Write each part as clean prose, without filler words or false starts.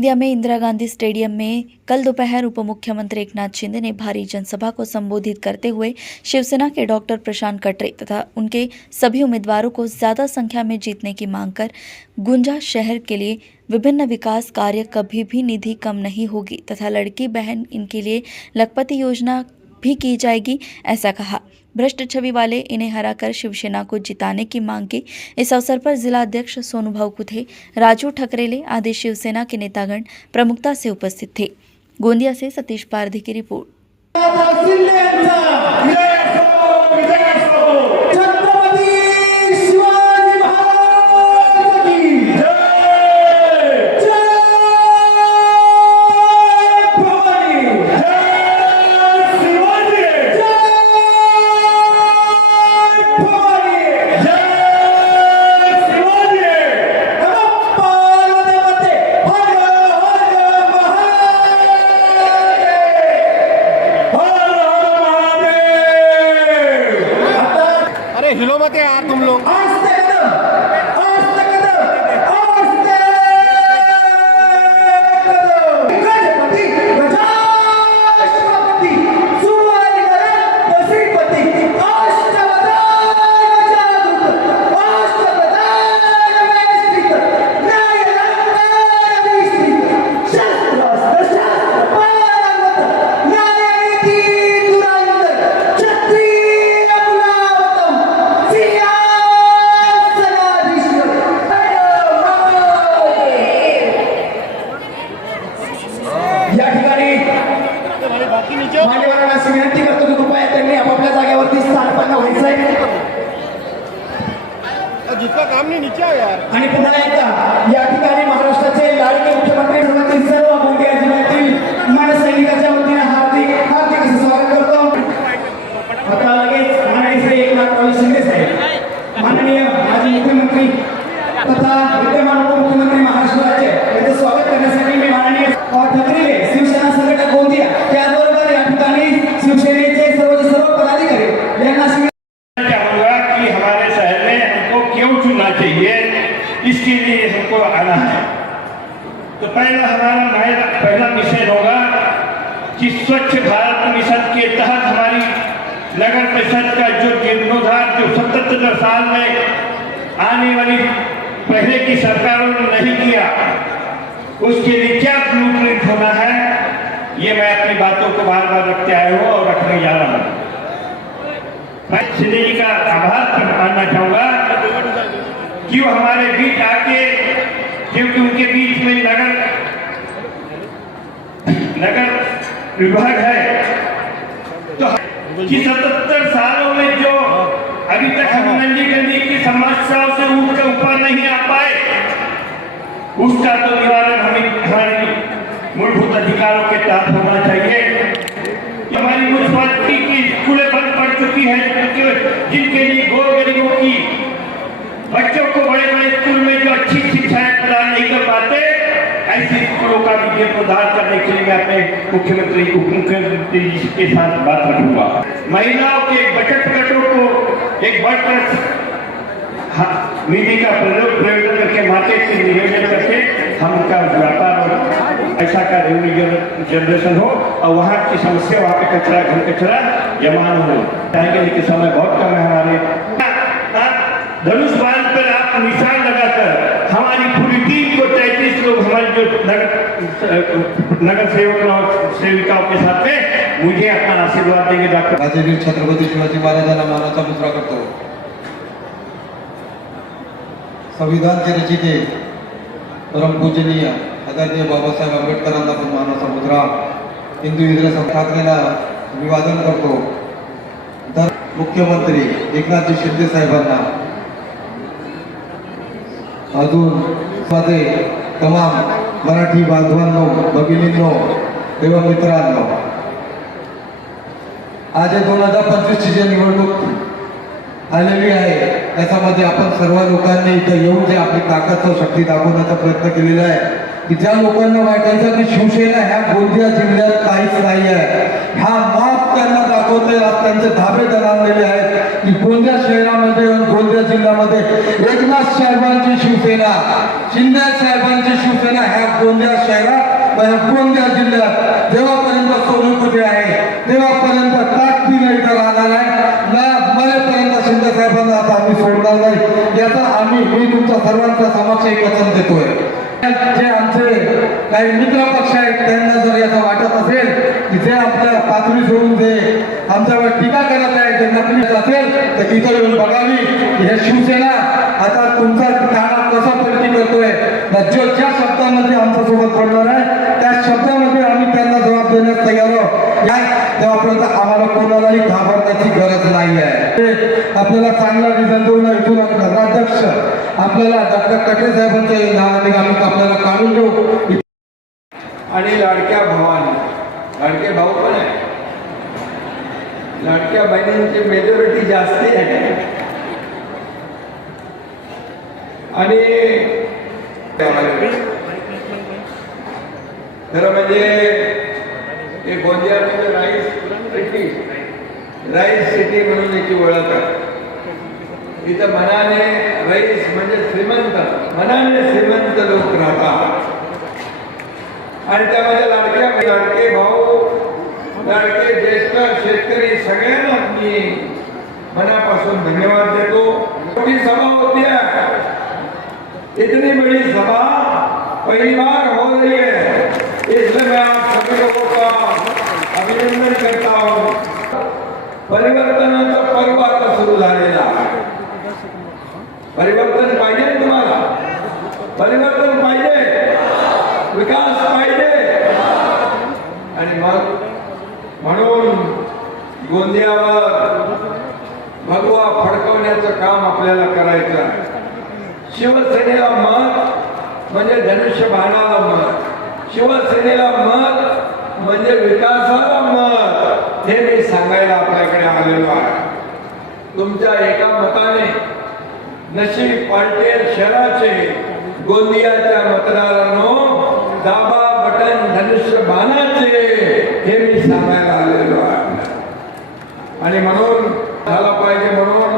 गोंदिया में इंदिरा गांधी स्टेडियम में कल दोपहर उप मुख्यमंत्री एकनाथ शिंदे ने भारी जनसभा को संबोधित करते हुए शिवसेना के डॉक्टर प्रशांत कटरे तथा उनके सभी उम्मीदवारों को ज्यादा संख्या में जीतने की मांग कर गुंजा शहर के लिए विभिन्न विकास कार्य कभी भी निधि कम नहीं होगी तथा लड़की बहन इनके लिए लखपति योजना भी की जाएगी, ऐसा कहा। भ्रष्ट छवि वाले इन्हें हराकर शिवसेना को जिताने की मांग की। इस अवसर पर जिला अध्यक्ष सोनू भावकुथे, राजू ठकरेले आदि शिवसेना के नेतागण प्रमुखता से उपस्थित थे। गोंदिया से सतीश पारधी की रिपोर्ट। हिलो मत यार तुम लोग। मान्यवरांना विनंती करतो की कृपया त्यांनी आपापल्या जागेवरती स्थानपन्न व्हायचंय जिसका काम नहीं नीचे आ यार। आणि पुन्हा एकदा या ठिकाणी महाराष्ट्राचे लाडके मुख्यमंत्री सर्व गोंदिया जिल्ह्यातील मनसैनिकाच्या वतीने हार्दिक स्वागत करतो। आता लगेच माननीय श्री एकनाथ शिंदे साहेब, माननीय माजी मुख्यमंत्री तथा विद्यमान उपमुख्यमंत्री महाराष्ट्र राज्य यांचे स्वागत करण्यासाठी मी माननीय ठकरेले शिवसेना संघटक गोंदिया त्याचबरोबर या ठिकाणी शिवसेनेचे सर्व पदाधिकारी यांना चाहूंगा कि हमारे शहर में हमको क्यों चुनना चाहिए, इसके लिए हमको आना है। तो पहला मिशन होगा कि स्वच्छ भारत मिशन के तहत हमारी नगर परिषद का जो जीर्णोद्धार जो 77 साल में आने वाली पहले की सरकारों ने नहीं किया, उसके लिए क्या ब्लूप्रिंट होना है, ये मैं अपनी बातों को बार बार रखते आया हूँ और रखने जा रहा हूँ। मैं शिंदे जी का आभार मानना चाहूंगा कि वो हमारे बीच आके, क्योंकि उनके बीच में नगर विभाग है, तो 77 सालों में जो अभी तक हम नंदी गंदी की समस्याओं से उठकर ऊपर नहीं आ पाए, उसका तो निवारण हमारे मूलभूत अधिकारों के तहत होना चाहिए। हमारी म्युनिसिपैलिटी की स्कूलें बंद पड़ चुकी है, जिनके लिए गरीबों की बच्चों को बड़े स्कूल में जो अच्छी शिक्षाएं प्रदान नहीं कर पाते, ऐसे स्कूलों का भी जीर्णोद्धार करने के लिए मैं अपने मुख्यमंत्री उप मुख्यमंत्री जी के साथ बात रखूंगा। महिलाओं के बचत खातों को एक बढ़कर निधि का प्रयोजन करके मार्केट से नियोजन करके हम उनका व्यापार और पैसा का रेवेन्यू जनरेशन हो और वहाँ की समस्या, वहाँ पे कचरा घर कचरा जमा हो जाएंगे, लेकिन समय बहुत कम है हमारे। धनुष बाण पर आप निशान लगाकर हमारी पूरी टीम को 33 लोग हमारे जो नगर सेवक सेविकाओं के साथ में मुझे अपना आशीर्वाद देंगे। डॉक्टर राजवीर छत्रपती शिवाजी महाराजांना मानाचा मुजरा करतो। संविधान के रचिते परम पूजनीय आदरणीय बाबासाहेब आंबेडकरांना पण मानाचा मुजरा हिंदू हिजरा ठाकरेला अभिवादन करतो। तर मुख्यमंत्री एकनाथ शिंदे साहेबांना अजून मध्ये तमाम मराठी बांधवांनो, भगिनींनो, एवं मित्रांनो, आज 2025 ची निवडणूक आलेली आहे, त्याच्यामध्ये आपण सर्व लोकांनी इथं येऊन जे आपली ताकद व शक्ती दाखवण्याचा प्रयत्न केलेला आहे की ज्या लोकांना वाटायचं की शिवसेना ह्या गोंदिया जिल्ह्यात काहीच नाही आहे, ह्या माप त्यांना दाखवते, आज त्यांचे धाबे दणाणलेले आहेत। की गोंदिया शहरामध्ये गोंदिया जिल्ह्यामध्ये एकनाथ साहेबांची शिवसेना, शिंदे साहेबांची शिवसेना ह्या गोंदिया शहरात व ह्या गोंदिया जिल्ह्यात जेव्हापर्यंत सोनकुटे आहे तेव्हापर्यंत ताकदी नाही तर राहणार आहे ना, मरेपर्यंत शिंदे साहेबांना आता आम्ही सोडणार नाही, याचा मी तुमच्या सर्वांच्या समक्ष एक वचन देतोय. जे आमचे काही मित्र पक्ष आहेत त्यांना जर याचं वाटत असेल की जे आपल्या पातळी सोडून जे आमच्यावर टीका करत आहे ते नकली असेल तर इतर येऊन बघावी की हे शिवसेना आता तुमचा काळा कसा पलटी करतोय, जो ज्या शब्दामध्ये आमच्यासोबत बोलणार आहे त्या शब्दामध्ये आम्ही त्यांना जबाब देण्यास तयार आहोत. तेव्हापर्यंत आम्हाला कोणालाही घाबरण्याची गरज नाही आहे. आपल्याला चांगला रिझल्ट देऊन इथून नगराध्यक्ष आपल्याला डॉक्टर कटरे साहेबांच्या नावाने आम्ही आपल्याला काढून देऊ. आणि लाडक्या भावाने, लाडके भाऊ पण आहे, लाडक्या बहिणींची मेजॉरिटी जास्ती आहे. आणि खरं म्हणजे हे गोंदियामध्ये राईस सिटी म्हणून याची ओळख आहे. इथं मनाने रईस म्हणजे श्रीमंत, मनाने श्रीमंत लोक राहतात. आणि त्यामध्ये लाडके भाऊ, लाडके ज्येष्ठ शेतकरी सगळ्यांना मी मनापासून धन्यवाद देतो. मोठी सभा होती है, इतनी बड़ी सभा पहली बार हो रही है, इसलिए मैं आप सभी लोगों का अभिनंदन करता हूँ. परिवर्तनाचा पर्व आता सुरू झालेला आहे. परिवर्तन पाहिजे तुम्हाला, परिवर्तन पाहिजे, विकास पाहिजे. आणि म्हणून गोंदियावर भगवा फडकवण्याचं काम आपल्याला करायचं आहे. शिवसेनेला मत म्हणजे धनुष्यबाणाला मत, शिवसेनेला मत म्हणजे विकासाला मत, हे मी सांगायला आपल्याकडे आलेलो आहे. तुमच्या एका मताने नशीब पालटेल शहराचे गोंदियाच्या मतदारांनो दाबा बटन धनुष्य बाणाचे, हे मी सांगायला आलेलो आहे. आणि म्हणून झाला पाहिजे म्हणून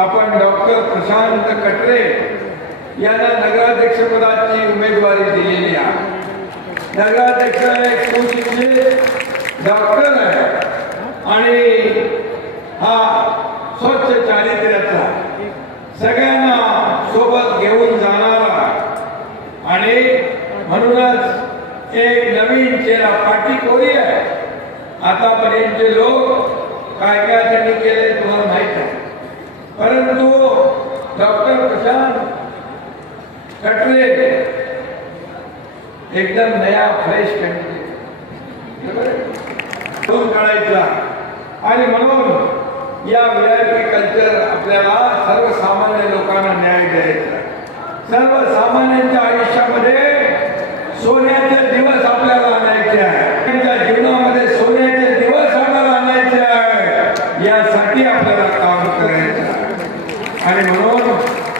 आपण डॉक्टर प्रशांत कटरे यांना नगराध्यक्षपदाची उमेदवारी दिलेली आहे. नगराध्यक्ष एक सुशिक्षित डॉक्टर आहे आणि हा स्वच्छ चारित्र्याचा, सगळ्यांना सोबत घेऊन जाणारा आणि म्हणूनच एक नवीन चेहरा. पाठी कोरी आहे, आतापर्यंतचे लोक काय काय त्यांनी केले तुम्हाला माहित आहे, परंतु डॉक्टर प्रशांत कटरे एकदम नया फ्रेश कॅन्डिडेट काढायचा. आणि म्हणून या VIP कल्चर आपल्याला सर्वसामान्य लोकांना न्याय द्यायचा. सर्वसामान्यांच्या आयुष्यामध्ये सोन्याचे दिवस आपल्याला आणायचे आहे, त्यांच्या जीवनामध्ये सोन्याचे दिवस आपल्याला आणायचे आहे, यासाठी आपल्याला काम करायचं आहे. आणि म्हणून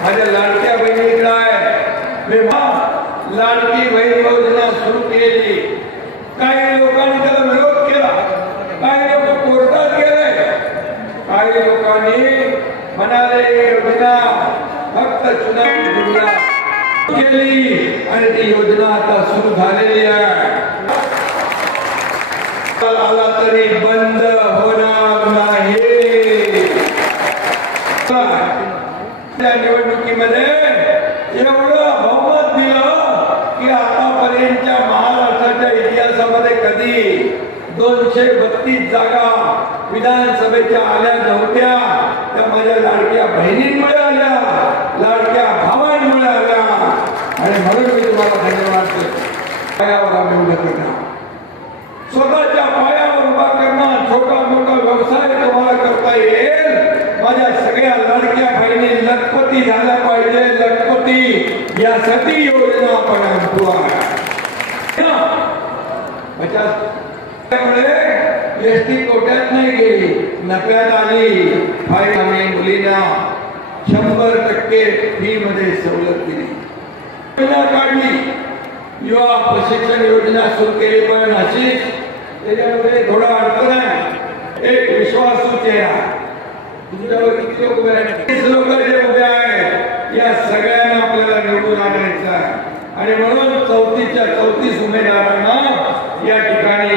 माझ्या लाडक्या बहिणीकडे आहे, लाडकी बहीण योजना सुरू केली. काही लोकांनी त्याला विरोध केला, काही लोक कोर्टात गेले, काही लोकांनी म्हणाले योजना फक्त चुनाव केली आणि ती योजना आता सुरू झालेली आहे. आला तरी बंद होणार नाही. त्या निवडणुकीमध्ये एवढं बहुमत दिलं की आतापर्यंतच्या महाराष्ट्राच्या इतिहासामध्ये कधी 232 जागा विधानसभेच्या आल्या नव्हत्या. त्या माझ्या लाडक्या बहिणींमुळे आल्या, लाडक्या भावांमुळे आल्या. आणि म्हणून मी तुम्हाला धन्यवाद देतो. पायावर आम्ही उभं करणार, स्वतःच्या पायावर उभा करणार, छोटा मोठा व्यवसाय तुम्हाला करता येईल. माझ्या सगळ्या लाडक्या बहिणी लखपती झाल्या पाहिजे, लखपती, यासाठी योजना आपण आणतो आहे. त्यामुळे एसटी कोट्यात नाही गेली, नफ्यात आली. आम्ही मुलींना 100% फी मध्ये सवलत दिली, काढली. युवा प्रशिक्षण योजना सुरू केली. पण अशीच त्याच्यामध्ये थोडा अडचण आहे. एक विश्वासू चेहरा तुमच्यावर किती लोक उभे आहेत? 30 लोक जे उभे आहेत या सगळ्यांना आपल्याला निवडून आणायचं आहे. आणि म्हणून 34 उमेदवारांना या ठिकाणी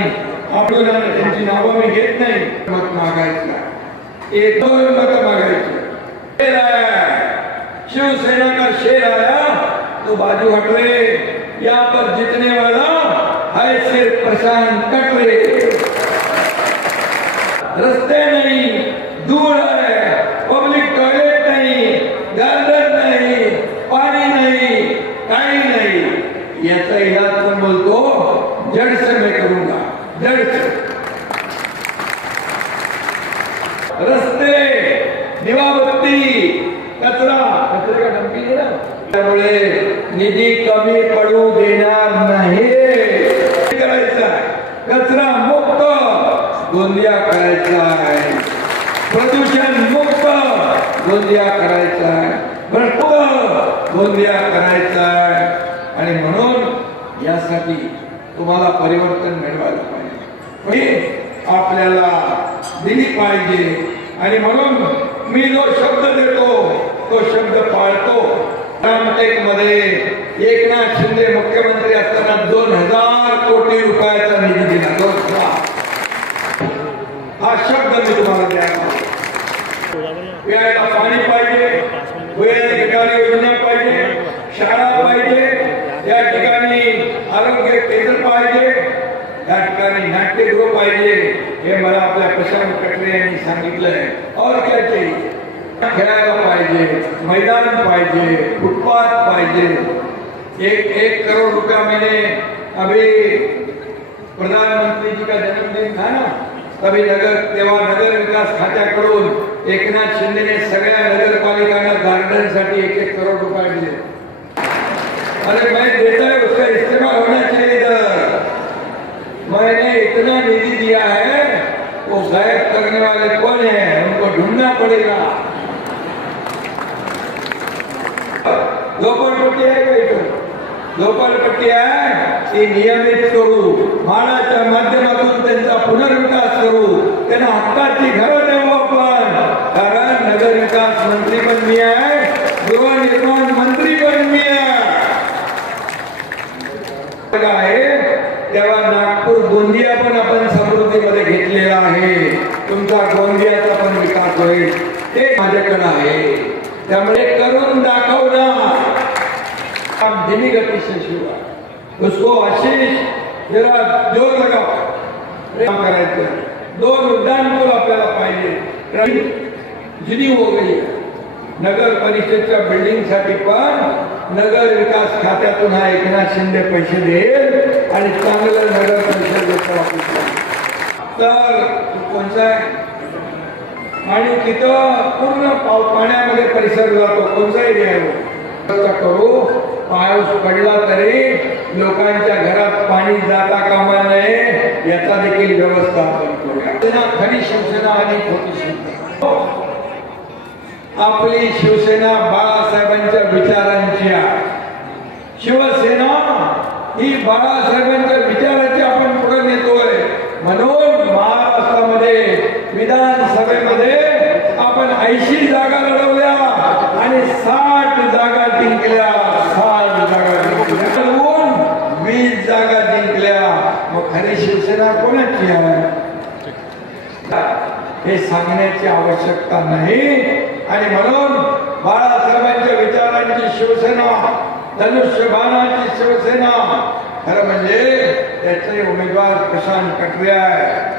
आपण त्यांची नावं मी घेत नाही, मत मागायचं, 1-2 मत मागायचे. शिवसेना का शेर आया तो बाजू हट रहे, यहाँ पर जीतने वाला है सिर्फ प्रशांत कटरे. रस्ते नहीं, धूल है, पब्लिक टॉयलेट नहीं, गार्डन नहीं, पानी नहीं, काही नहीं. याचा इलाज पण बोलतो जड़ से मैं करूंगा, जड़ से. रस्ते, दिवाबत्ती, कचरा का डंपी आहे ना, त्यामुळे निधी कमी पडू देणार नाही. करायचा कचरा मुक्त गोंदिया करायचा आहे, प्रदूषण मुक्त गोंदिया करायचा आहे, भरपूर गोंदिया करायचा आहे. आणि म्हणून यासाठी तुम्हाला परिवर्तन मिळवायला पाहिजे, आपल्याला दिली पाहिजे. आणि म्हणून मी जो शब्द देतो तो शब्द पाळतो. रामटेक मध्ये एकनाथ शिंदे मुख्यमंत्री असताना 2000 कोटी रुपयाचा निधी दिला. 2000 हा शब्द मी तुम्हाला द्यायला. प्यायला पाणी पाहिजे, वेळेत ठिकाणी योजना पाहिजे, शाळा पाहिजे, या ठिकाणी आरोग्य केंद्र पाहिजे, या ठिकाणी नाट्यगृह पाहिजे. हे मला आपल्या प्रशांत कटरे यांनी सांगितलंय. और क्या चाहिए? खेळायला पाहिजे, मैदान पाहिजे, फुटपाथ पाहिजे. 1 करोड़ रुपया मैंने अभी प्रधानमंत्री जी का जन्मदिन था ना, तभी तेव्हा नगर विकास खात्याकडून एकनाथ शिंदेने सगळ्या नगरपालिकांना गार्डन साठी 1 करोड़ रुपये दिले. अरे मैं देता है, उसका इस्तेमाल होना चाहिए. मैंने इतना निधि दिया है, वो गायब करने वाले कौन है, उनको ढूंढना पड़ेगा. झोपडपट्टी आहे का इथं? झोपडपट्टी आहे ती नियमित करू, म्हाडाच्या माध्यमातून त्यांचा पुनर्विकास करू, त्यांना हक्काची घरं देऊ आपण. कारण नगरविकास मंत्री पण मी आहे, गृहनिर्माण मंत्री पण मी आहे. तेव्हा नागपूर गोंदिया पण आपण समृद्धीमध्ये घेतलेला आहे. तुमचा गोंदियाचा पण विकास होईल, ते माझ्याकडे आहे. त्यामुळे करून दाखव ना. काम धीमी गति से शुरू है, उसको आशीष जरा जोर लगाओ. काम करायचं. 2 उड्डाण पूल आपल्याला पाहिजे. जुनी हो गई है. नगर परिषदच्या बिल्डिंग साठी पण नगर विकास खात्यातून हा एकनाथ शिंदे पैसे देईल आणि चांगलं नगर परिषद तर कोणचा आहे. आणि तिथं पूर्ण पाण्यामध्ये परिसर जातो. कोणचा एरिया आहे करू. पाऊस पडला तरी लोकांच्या घरात पाणी जाता कामा नये याचा देखील व्यवस्था आपण करूया. खरी शिवसेना आणि खोटी शिवसेना. आपली शिवसेना बाळासाहेबांच्या विचारांची आहे. शिवसेना ही बाळासाहेबांच्या विचारांची आपण पुढे नेतोय. म्हणून महाराष्ट्रामध्ये विधानसभेमध्ये आपण 80 जागा लढवल्या आणि 60 जागा जिंकल्या. 60 जागा जिंकल्या, 20 जागा जिंकल्या. मग खरी शिवसेना कोणाची आहे हे सांगण्याची आवश्यकता नाही. आणि म्हणून बाळासाहेबांच्या विचारांची शिवसेना, धनुष्यबाणाची शिवसेना, खरं म्हणजे त्याचे उमेदवार प्रशांत कटरे आहे.